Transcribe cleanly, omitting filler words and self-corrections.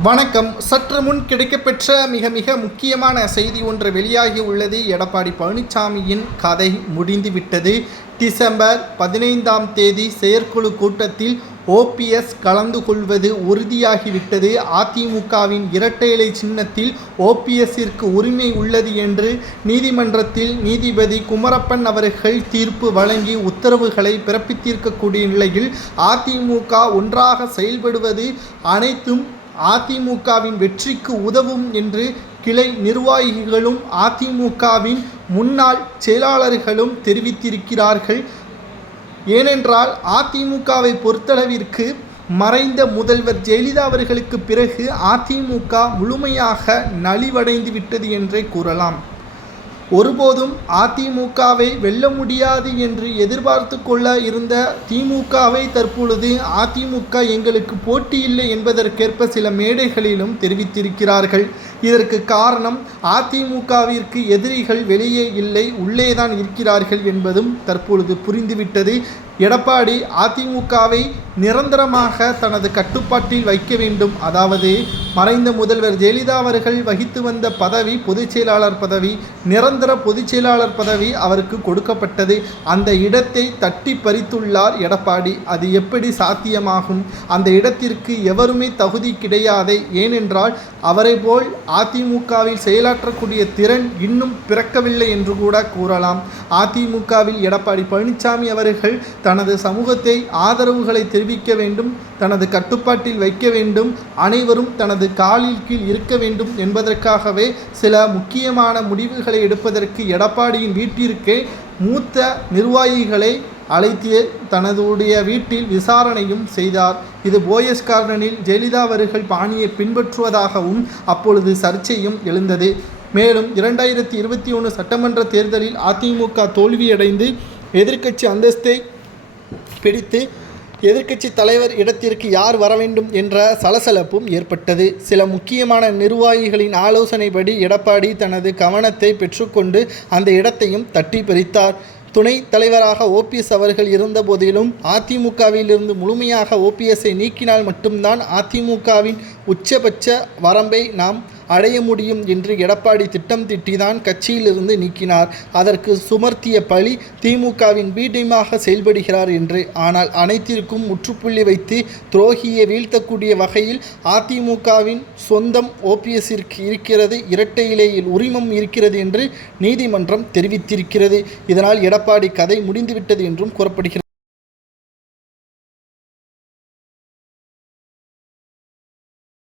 வணக்கம். சற்று முன் கிடைக்கப்பெற்ற மிக முக்கியமான செய்தி ஒன்று வெளியாகி உள்ளது. எடப்பாடி பழனிசாமியின் கதை முடிந்துவிட்டது. டிசம்பர் 15ஆம் தேதி செயற்குழு கூட்டத்தில் ஓபிஎஸ் கலந்து கொள்வது உறுதியாகிவிட்டது. அதிமுகவின் இரட்டை இலை சின்னத்தில் ஓபிஎஸ்ஸிற்கு உரிமை உள்ளது என்று நீதிமன்றத்தில் நீதிபதி குமரப்பன் அவர்கள் தீர்ப்பு வழங்கி உத்தரவுகளை பிறப்பித்திருக்கக்கூடிய நிலையில் அதிமுக ஒன்றாக செயல்படுவது அனைத்தும் அதிமுகவின் வெற்றிக்கு உதவும் என்று கிளை நிர்வாகிகளும் அதிமுகவின் முன்னாள் செயலாளர்களும் தெரிவித்திருக்கிறார்கள். ஏனென்றால் அதிமுகவை பொறுத்தளவிற்கு மறைந்த முதல்வர் ஜெயலலிதா அவர்களுக்கு பிறகு அதிமுக முழுமையாக நலிவடைந்து விட்டது என்றே கூறலாம். ஒருபோதும் அதிமுகவை வெல்ல முடியாது என்று எதிர்பார்த்து கொள்ள இருந்த திமுகவை தற்பொழுது அதிமுக எங்களுக்கு போட்டி இல்லை என்பதற்கேற்ப சில மேடைகளிலும் தெரிவித்திருக்கிறார்கள். இதற்கு காரணம் அதிமுகவிற்கு எதிரிகள் வெளியே இல்லை, உள்ளேதான் இருக்கிறார்கள் என்பதும் தற்பொழுது புரிந்துவிட்டது. எடப்பாடி அதிமுகவை நிரந்தரமாக தனது கட்டுப்பாட்டில் வைக்க வேண்டும். அதாவது மறைந்த முதல்வர் ஜெயலலிதா அவர்கள் வகித்து வந்த பதவி பொதுச் செயலாளர் பதவி, நிரந்தர பொதுச் செயலாளர் பதவி அவருக்கு கொடுக்கப்பட்டது. அந்த இடத்தை தட்டி பறித்துள்ளார் எடப்பாடி. அது எப்படி சாத்தியமாகும்? அந்த இடத்திற்கு எவருமே தகுதி கிடையாது. ஏனென்றால் அவரை போல் அதிமுகவில் செயலாற்றக்கூடிய திறன் இன்னும் பிறக்கவில்லை என்று கூட கூறலாம். அதிமுகவில் எடப்பாடி பழனிசாமி அவர்கள் தனது சமூகத்தை ஆதரவுகளை தெரிவிக்க வேண்டும், தனது கட்டுப்பாட்டில் வைக்க வேண்டும், அனைவரும் தனது காலில் கீழ் இருக்க வேண்டும் என்பதற்காகவே சில முக்கியமான முடிவுகளை எடுப்பதற்கு எடப்பாடியின் வீட்டிற்கே மூத்த நிர்வாகிகளை அழைத்து தனதுடைய வீட்டில் விசாரணையும் செய்தார். இது போயஸ் கார்டனில் ஜெயலலிதா அவர்கள் பாணியை பின்பற்றுவதாகவும் அப்பொழுது சர்ச்சையும் எழுந்தது. மேலும் 2021 சட்டமன்ற தேர்தலில் அதிமுக தோல்வியடைந்து எதிர்க்கட்சி அந்தஸ்தை பிடித்து எதிர்க்கட்சி தலைவர் இடத்திற்கு யார் வர வேண்டும் என்ற சலசலப்பும் ஏற்பட்டது. சில முக்கியமான நிர்வாகிகளின் ஆலோசனைப்படி எடப்பாடி தனது கவனத்தை பெற்றுக்கொண்டு அந்த இடத்தையும் தட்டி பறித்தார். துணை தலைவராக ஓபிஎஸ் அவர்கள் இருந்த போதிலும் அதிமுகவிலிருந்து முழுமையாக ஓபிஎஸ்ஸை நீக்கினால் மட்டும்தான் அதிமுகவின் உச்சபட்ச வரம்பை நாம் அடைய முடியும் என்று எடப்பாடி திட்டம் திட்டிதான் கட்சியிலிருந்து நீக்கினார். அதற்கு சுமர்த்திய பழி திமுகவின் பி டீமாக செயல்படுகிறார் என்று. ஆனால் அனைத்திற்கும் முற்றுப்புள்ளி வைத்து துரோகியை வீழ்த்தக்கூடிய வகையில் அதிமுகவின் சொந்தம் ஓபிஎஸ்ஸிற்கு இருக்கிறது, இரட்டை இலையில் உரிமம் இருக்கிறது என்று நீதிமன்றம் தெரிவித்திருக்கிறது. இதனால் எடப்பாடி கதை முடிந்துவிட்டது என்றும் கூறப்படுகிறது.